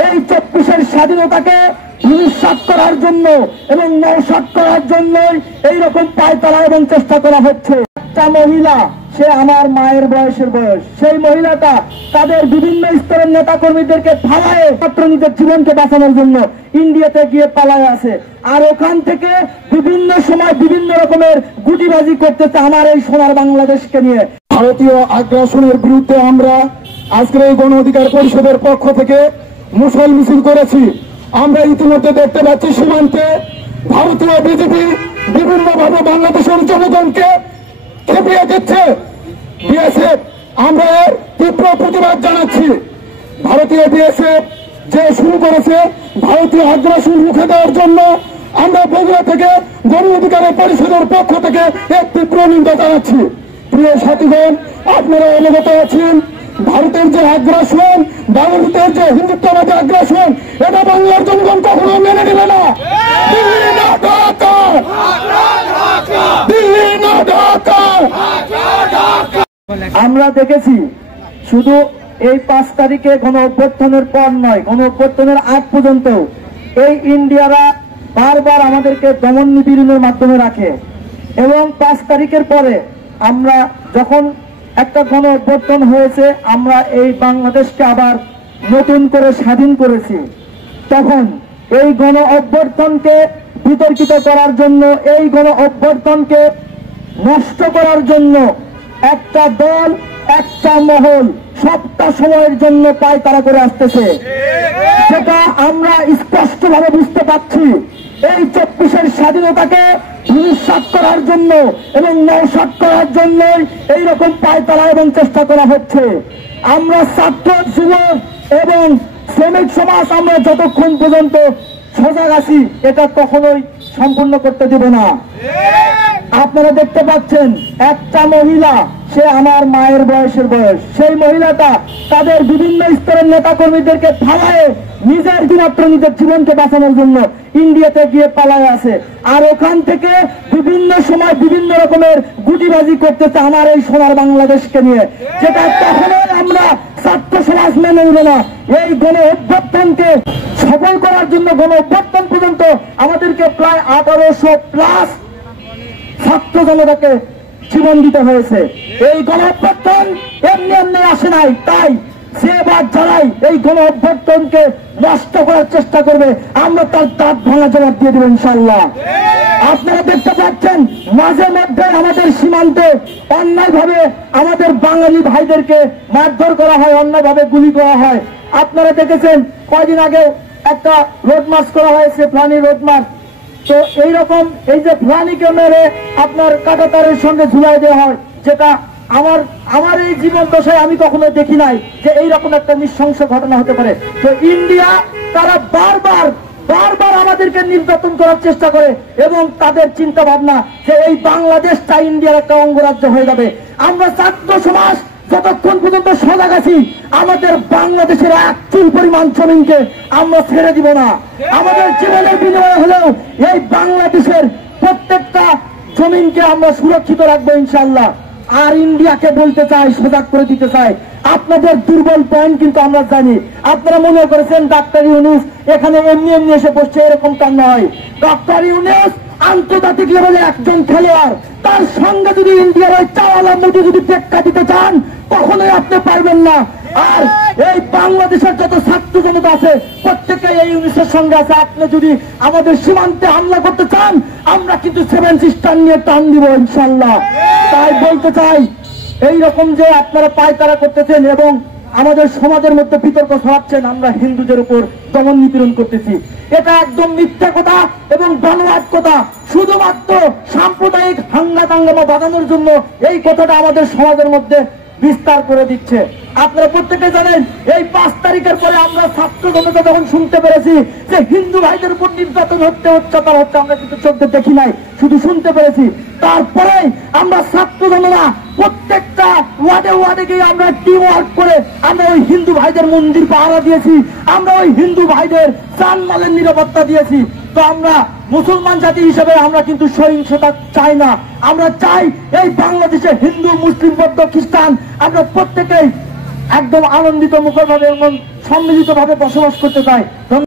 এই 24-এর স্বাধীনতাকে নিঃস্বাত করার জন্য এবং নস্যাৎ করার জন্যই এইরকম পায়তারা এবং চেষ্টা করা হচ্ছে। একটা মহিলা, সে আমার মায়ের বয়সের বয়স, সেই মহিলাটা তাদের বিভিন্ন স্তরের নেতা কর্মীদেরকে ফালায় মাত্র নিজের জীবনকে বাঁচানোর জন্য ইন্ডিয়াতে গিয়ে পালায় আছে। আর ওখান থেকে বিভিন্ন সময় বিভিন্ন রকমের গুটিবাজি করতেছে আমার এই সোনার বাংলাদেশকে নিয়ে। ভারতীয় আগ্রাসনের বিরুদ্ধে আমরা আজকের এই গণ অধিকার পরিষদের পক্ষ থেকে মুসল মিছিল করেছি। আমরা ইতিমধ্যে দেখতে পাচ্ছি সীমান্তে ভারতীয় বিজেপি বিভিন্নভাবে বাংলাদেশের জনগণকে খেপিয়ে দিচ্ছে। বিএসএফ আমরা এর তীব্র প্রতিবাদ জানাচ্ছি। ভারতীয় বিএসএফ যে শুরু করেছে ভারতীয় আগ্রাসন রুখে দেওয়ার জন্য আমরা বগুড়া থেকে গণ অধিকার পরিষদের পক্ষ থেকে এর তীব্র নিন্দা জানাচ্ছি। প্রিয় সাথীগণ, আপনারা অবগত আছেন ভারতের যে আগ্রাসন, ভারতের যে হিন্দুত্ববাদী আগ্রাসন, এটা বাংলার জনগণ কখনো মেনে নেবে না। দিল্লি না ঢাকা, দিল্লি না ঢাকা। আমরা দেখেছি শুধু এই 5 তারিখে গণ অভ্যুত্থানের পর নয়, গণ অভ্যুত্থানের আগ পর্যন্ত এই ইন্ডিয়ারা বারবার আমাদেরকে দমন নিপীড়নের মাধ্যমে রাখে। এবং 5 তারিখের পরে আমরা যখন একটা গণ অভ্যুত্থান হয়েছে, আমরা এই বাংলাদেশকে আবার নতুন করে স্বাধীন করেছি, তখন এই গণ অভ্যুত্থানকে বিতর্কিত করার জন্য, এই গণ অভ্যুত্থানকে নষ্ট করার জন্য একটা দল, একটা মহল সবটা সময়ের জন্য পায়তারা করে আসতেছে, যেটা আমরা স্পষ্টভাবে বুঝতে পারছি। এই 24-এর স্বাধীনতাকে নিঃস্বাত করার জন্য এবং নস্যাৎ করার জন্যই এইরকম পায়তারা এবং চেষ্টা করা হচ্ছে। আমরা ছাত্র, যুবক এবং শ্রমিক সমাজ আমরা যতক্ষণ পর্যন্ত সজাগ আছি, এটা কখনোই সম্পূর্ণ করতে দেব না। আপনারা দেখতে পাচ্ছেন একটা মহিলা, সে আমার মায়ের বয়সের বয়স, সেই মহিলাটা তাদের বিভিন্ন স্তরের নেতা কর্মীদেরকে ফালায় নিজের মাত্র নিজের জীবনকে বাঁচানোর জন্য ইন্ডিয়াতে গিয়ে পালায় আছে। আর ওখান থেকে বিভিন্ন সময় বিভিন্ন রকমের গুটিবাজি করতেছে আমার এই সোনার বাংলাদেশকে নিয়ে, যেটা কখনোই আমরা ছাত্র সমাজ মেনে নেব না। এই গণ অভ্যুত্থানকে সফল করার জন্য গণ অভ্যুত্থান পর্যন্ত আমাদেরকে প্রায় 1800+ ছাত্র জনতাকে জীবন দিতে হয়েছে। এই গণ অভ্যুত্থান এমনি এমনি আসে নাই, তাই যে বাদ যারাই এই গণ অভ্যুত্থানকে নষ্ট করার চেষ্টা করবে, আমরা তার দাঁত ভাঙা জবাব দিয়ে দেবো ইনশাল্লাহ। আপনারা দেখতে পাচ্ছেন মাঝে মধ্যে আমাদের সীমান্তে অন্যায়ভাবে আমাদের বাঙালি ভাইদেরকে মারধর করা হয়, অন্যায়ভাবে গুলি করা হয়। আপনারা দেখেছেন কয়দিন আগে একটা রোড মার্চ করা হয়েছে, ফ্লানি রোড মার্চ। তো এইরকম এই যে ফ্লানিকে মেরে আপনার কাঁটাতারের সঙ্গে ঝুলাই দেওয়া হয়, যেটা আমার এই জীবন দশায় আমি কখনো দেখি নাই যে এইরকম একটা নৃশংস ঘটনা হতে পারে। তো ইন্ডিয়া তারা বারবার আমাদেরকে নির্যাতন করার চেষ্টা করে এবং তাদের চিন্তা ভাবনা যে এই বাংলাদেশটা ইন্ডিয়ার একটা অঙ্গরাজ্য হয়ে যাবে। আমরা ছাত্র সমাজ যতক্ষণ পর্যন্ত সজাগ আছি, আমাদের বাংলাদেশের 1 চুল পরিমাণ জমিনকে আমরা ছেড়ে দিব না। আমাদের জীবনের বিনিময়ে হলেও এই বাংলাদেশের প্রত্যেকটা জমিনকে আমরা সুরক্ষিত রাখবো ইনশাল্লাহ। আর ইন্ডিয়াকে বলতে চাই, সজাগ করে দিতে চাই, আপনাদের দুর্বল পয়েন্ট কিন্তু আমরা জানি। আপনারা মনে করেছেন ডক্টর ইউনূস এখানে এমনি এমনি এসে বসছে, এরকম কাম নয়। ডক্টর ইউনূস আন্তর্জাতিক লেভেলে একজন খেলোয়াড়, তার সঙ্গে যদি ইন্ডিয়ার ওই চাওয়ালা মোদি যদি টেক্কা দিতে চান, কখনোই আপনি পারবেন না। আর এই বাংলাদেশের যত ছাত্র জনতা আছে প্রত্যেকে এই ইউনূসের সঙ্গে আছে। আপনি যদি আমাদের সীমান্তে হামলা করতে চান, আমরা কিন্তু 7 সিস্টার নিয়ে টান দিব ইনশাল্লাহ। তাই বলতে চাই, এইরকম যে আপনারা পায়তারা করতেছেন এবং আমাদের সমাজের মধ্যে বিতর্ক ছড়াচ্ছেন, আমরা হিন্দুদের উপর দমন নিপীড়ন করতেছি, এটা একদম মিথ্যা কথা এবং বানোয়াট কথা। শুধুমাত্র সাম্প্রদায়িক হাঙ্গামা বাঁধানোর জন্য এই কথাটা আমাদের সমাজের মধ্যে বিস্তার করে দিচ্ছে। আপনারা প্রত্যেকে জানেন এই 5 তারিখের পরে আমরা ছাত্র জনতা যখন শুনতে পেরেছি যে হিন্দু ভাইদের উপর নির্যাতন হচ্ছে, অত্যাচার হচ্ছে, আমরা কিন্তু চোখে দেখি নাই, শুধু শুনতে পেরেছি। তারপরে আমরা ছাত্র জনতা প্রত্যেকটা ওয়ার্ডে গিয়ে আমরা টিম ওয়ার্ক করে আমরা ওই হিন্দু ভাইদের মন্দির পাহারা দিয়েছি, আমরা ওই হিন্দু ভাইদের জানমালের নিরাপত্তা দিয়েছি। তো আমরা মুসলমান জাতি হিসেবে আমরা কিন্তু সহিংসতা চাই না। আমরা চাই এই বাংলাদেশে হিন্দু, মুসলিম, বৌদ্ধ, খ্রিস্টান আমরা প্রত্যেকেই একদম আনন্দিত মুখরভাবে এবং সম্মিলিতভাবে বসবাস করতে চায়।